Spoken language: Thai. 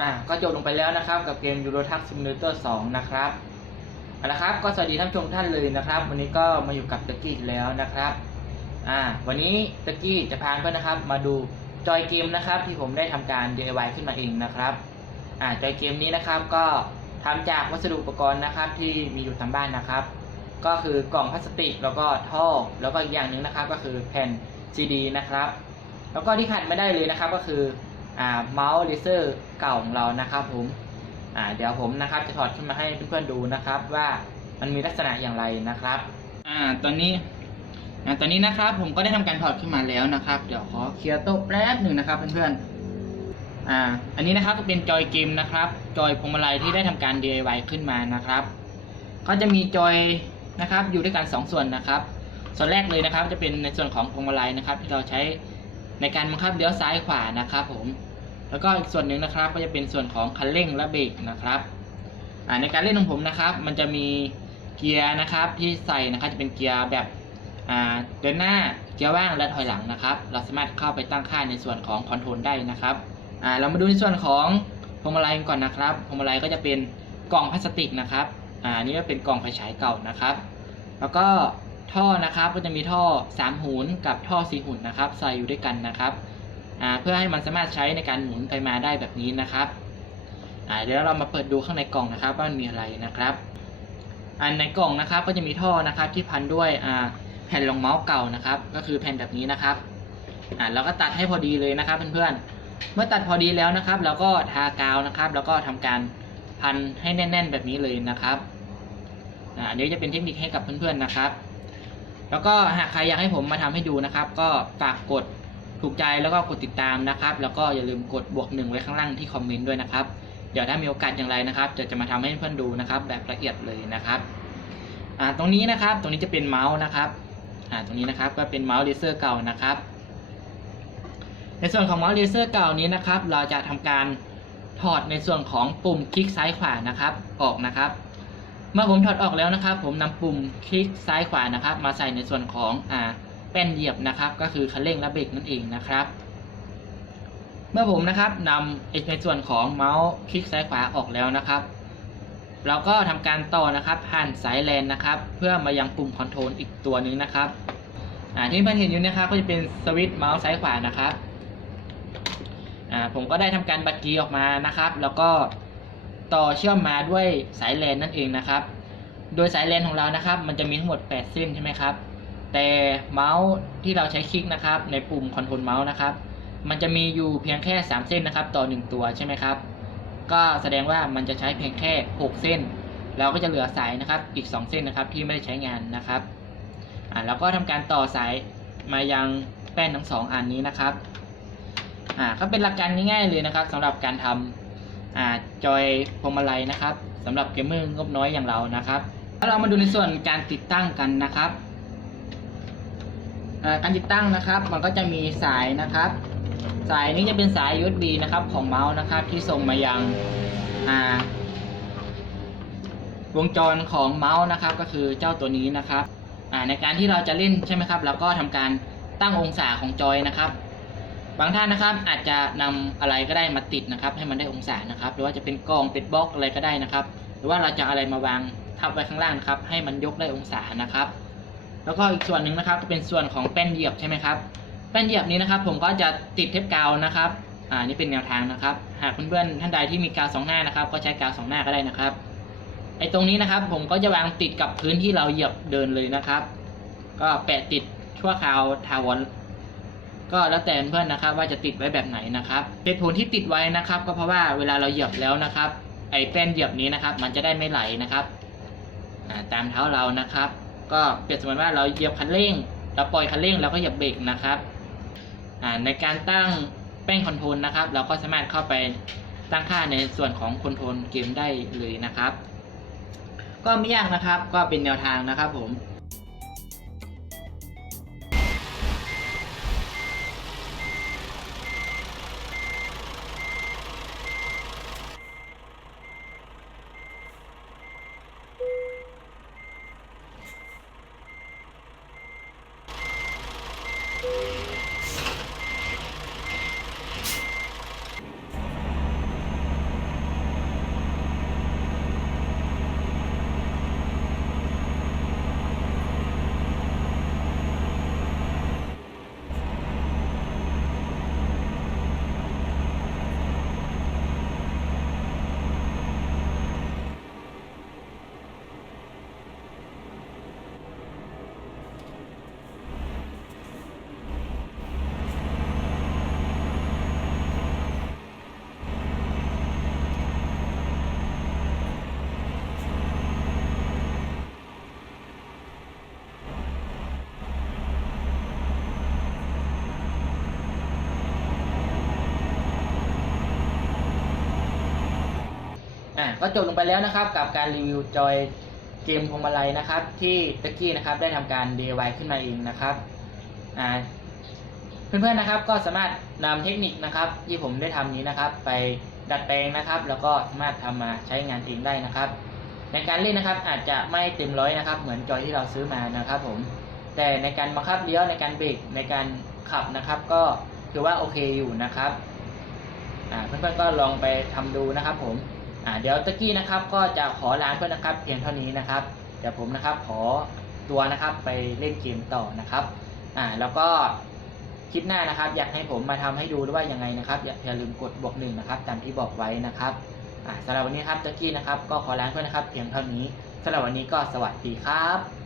อ่าก็จบลงไปแล้วนะครับกับเกม Euro Truck Simulator 2 นะครับเอาละครับ ก็สวัสดีท่านชมท่านเลยนะครับ วันนี้ก็มาอยู่กับตะกี้อีกแล้วนะครับอ่าวันนี้ตะกี้จะพาเพื่อนนะครับ มาดูจอยเกมนะครับ ที่ผมได้ทำการ DIY ขึ้นมาเองนะครับอ่าจอยเกมนี้นะครับก็ทำจากวัสดุอุปกรณ์นะครับ ที่มีอยู่ตามบ้านนะครับ ก็คือกล่องพลาสติกแล้วก็ท่อแล้วก็อีกอย่างหนึ่งนะครับ ก็คือแผ่นซีดีนะครับ แล้วก็ที่ขาดไม่ได้เลยนะครับก็คือ เมาส์เลเซอร์เก่าของเรานะครับผมเดี๋ยวผมนะครับจะถอดขึ้นมาให้เพื่อนๆดูนะครับว่ามันมีลักษณะอย่างไรนะครับอ่าตอนนี้อ่าตอนนี้นะครับผมก็ได้ทำการถอดขึ้นมาแล้วนะครับ เดี๋ยวขอเคลียร์โต๊ะแป๊บหนึ่งนะครับเพื่อนๆอ่าอันนี้นะครับก็เป็นจอยเกมนะครับ จอยพวงมาลัยที่ได้ทำการ DIY ขึ้นมานะครับก็จะมีจอยนะครับอยู่ด้วยกันสองส่วนนะครับ ส่วนแรกเลยนะครับจะเป็นในส่วนของพวงมาลัยนะครับ ที่เราใช้ในการบังคับเลี้ยวซ้ายขวานะครับผม แล้วก็อีกส่วนหนึ่งนะครับก็จะเป็นส่วนของคันเร่งและเบรกนะครับในการเล่นของผมนะครับ มันจะมีเกียร์นะครับที่ใส่นะครับจะเป็นเกียร์แบบเดินหน้าเกียร์ว่างและถอยหลังนะครับ เราสามารถเข้าไปตั้งค่าในส่วนของคอนโทรลได้นะครับเรามาดูในส่วนของพวงมาลัยก่อนนะครับพวงมาลัยก็จะเป็นกล่องพลาสติกนะครับอันนี้ก็เป็นกล่องไฟฉายเก่านะครับ แล้วก็ท่อนะครับก็จะมีท่อ3หุนกับท่อ4หุนนะครับ ใส่อยู่ด้วยกันนะครับ เพื่อให้มันสามารถใช้ในการหมุนไปมาได้แบบนี้นะครับเดี๋ยวเรามาเปิดดูข้างในกล่องนะครับว่ามันมีอะไรนะครับอันในกล่องนะครับก็จะมีท่อนะครับที่พันด้วยแผ่นรองเมาส์เก่านะครับ ก็คือแผ่นแบบนี้นะครับเราก็ตัดให้พอดีเลยนะครับเพื่อนๆเมื่อตัดพอดีแล้วนะครับ เราก็ทากาวนะครับ แล้วก็ทำการพันให้แน่น ๆ แบบนี้เลยนะครับอันนี้จะเป็นเทคนิคให้กับเพื่อนๆนะครับ แล้วก็หากใครอยากให้ผมมาทำให้ดูนะครับ ก็ฝากกด ถูกใจแล้วก็กดติดตามนะครับ แล้วก็อย่าลืมกดบวกหนึ่งไว้ข้างล่างที่คอมเมนต์ด้วยนะครับ เดี๋ยวถ้ามีโอกาสอย่างไรนะครับจะจะมาทำให้เพื่อนๆดูนะครับ แบบละเอียดเลยนะครับอ่าตรงนี้นะครับ ตรงนี้จะเป็นเมาส์นะครับอ่าตรงนี้นะครับก็เป็นเมาส์เลเซอร์เก่านะครับ ในส่วนของเมาส์เลเซอร์เก่านี้นะครับ เราจะทำการถอดในส่วนของปุ่มคลิกซ้ายขวานะครับ ออกนะครับ เมื่อผมถอดออกแล้วนะครับ ผมนำปุ่มคลิกซ้ายขวานะครับ มาใส่ในส่วนของอ่า แป้นเหยียบนะครับ ก็คือคันเร่งและเบรกนั่นเองนะครับ เมื่อผมนะครับนำในส่วนของเมาส์คลิกซ้ายขวาออกแล้วนะครับเราก็ทำการต่อนะครับผ่านสายแลนนะครับ เพื่อมายังปุ่มคอนโทรลอีกตัวหนึ่งนะครับที่เพื่อนเห็นอยู่นะครับก็จะเป็นสวิตช์เมาส์ซ้ายขวานะครับผมก็ได้ทำการบัดกีออกมานะครับ แล้วก็ต่อเชื่อมมาด้วยสายแลนนั่นเองนะครับ โดยสายแลนของเรานะครับ มันจะมีทั้งหมด 8 เส้นใช่ไหมครับ แต่เมาส์ที่เราใช้คลิกนะครับ ในปุ่มคอนโทรลเมาส์นะครับ มันจะมีอยู่เพียงแค่ 3 เส้นนะครับ ต่อ 1 ตัวใช่ไหมครับ ก็แสดงว่ามันจะใช้เพียงแค่ 6 เส้น เราก็จะเหลือสายนะครับ อีก 2 เส้นนะครับที่ไม่ได้ใช้งานนะครับอ่าแล้วก็ทำการต่อสายมายังแป้นทั้งสองอันนี้นะครับอ่าก็เป็นหลักการง่ายๆเลยนะครับสำหรับการทำอ่าจอยพวงมาลัยนะครับสำหรับเกมเมอร์งบน้อยอย่างเรานะครับแล้วเรามาดูในส่วนการติดตั้งกันนะครับ การติดตั้งนะครับ มันก็จะมีสายนะครับ สายนี้จะเป็นสาย USB นะครับของเมาส์นะครับ ที่ส่งมายังวงจรของเมาส์นะครับ ก็คือเจ้าตัวนี้นะครับในการที่เราจะเล่นใช่ไหมครับเราก็ทำการตั้งองศาของจอยนะครับ บางท่านนะครับอาจจะนำอะไรก็ได้มาติดนะครับ ให้มันได้องศานะครับ หรือว่าจะเป็นกล่องเป็นบล็อกอะไรก็ได้นะครับ หรือว่าเราจะอะไรมาวางทับไว้ข้างล่างนะครับ ให้มันยกได้องศานะครับ แล้วก็อีกส่วนหนึ่งนะครับเป็นส่วนของแป้นเหยียบใช่ไหมครับ แป้นเหยียบนี้นะครับ ผมก็จะติดเทปกาวนะครับ อ่านี่เป็นแนวทางนะครับ หากเพื่อนๆท่านใดที่มีกาวสองหน้านะครับ ก็ใช้กาวสองหน้าก็ได้นะครับ ไอ้ตรงนี้นะครับ ผมก็จะวางติดกับพื้นที่เราเหยียบเดินเลยนะครับ ก็แปะติดชั่วคราวทาวรก็แล้วแต่เพื่อนนะครับว่าจะติดไว้แบบไหนนะครับเหตุผลที่ติดไว้นะครับ ก็เพราะว่าเวลาเราเหยียบแล้วนะครับ ไอ้แป้นเหยียบนี้นะครับ มันจะได้ไม่ไหลนะครับตามเท้าเรานะครับ ก็เปรียบเสมือนว่าเราเหยียบคันเร่ง เราปล่อยคันเร่งเราก็เหยียบเบรกนะครับอ่าในการตั้งแป้งคอนโทรลนะครับ เราก็สามารถเข้าไปตั้งค่าในส่วนของคอนโทรลเกมได้เลยนะครับ ก็ไม่ยากนะครับก็เป็นแนวทางนะครับผม อ่าก็จบลงไปแล้วนะครับกับการรีวิวจอยเกมพวงมาลัยนะครับ ที่ตะกี้นะครับได้ทำการ DIY ขึ้นมาเองนะครับอ่าเพื่อนๆนะครับก็สามารถนำเทคนิคนะครับ ที่ผมได้ทำนี้นะครับ ไปดัดแปลงนะครับ แล้วก็สามารถทำมาใช้งานเองได้นะครับ ในการเล่นนะครับอาจจะไม่เต็มร้อยนะครับ เหมือนจอยที่เราซื้อมานะครับ ผม แต่ในการบังคับเลี้ยวในการเบรกในการขับนะครับ ก็ถือว่าโอเคอยู่นะครับเพื่อนๆก็ลองไปทำดูนะครับผม เดี๋ยวตะกี้นะครับก็จะขอลาเพื่อนนะครับเพียงเท่านี้นะครับเดี๋ยวผมนะครับขอตัวนะครับไปเล่นเกมต่อนะครับอ่าแล้วก็คลิปหน้านะครับ อยากให้ผมมาทำให้ดูหรือว่ายังไงนะครับอย่าอย่าลืมกดบวกหนึ่งนะครับตามที่บอกไว้นะครับอ่าสำหรับวันนี้ครับตะกี้นะครับ ก็ขอลาเพื่อนนะครับ เพียงเท่านี้สำหรับวันนี้ก็สวัสดีครับ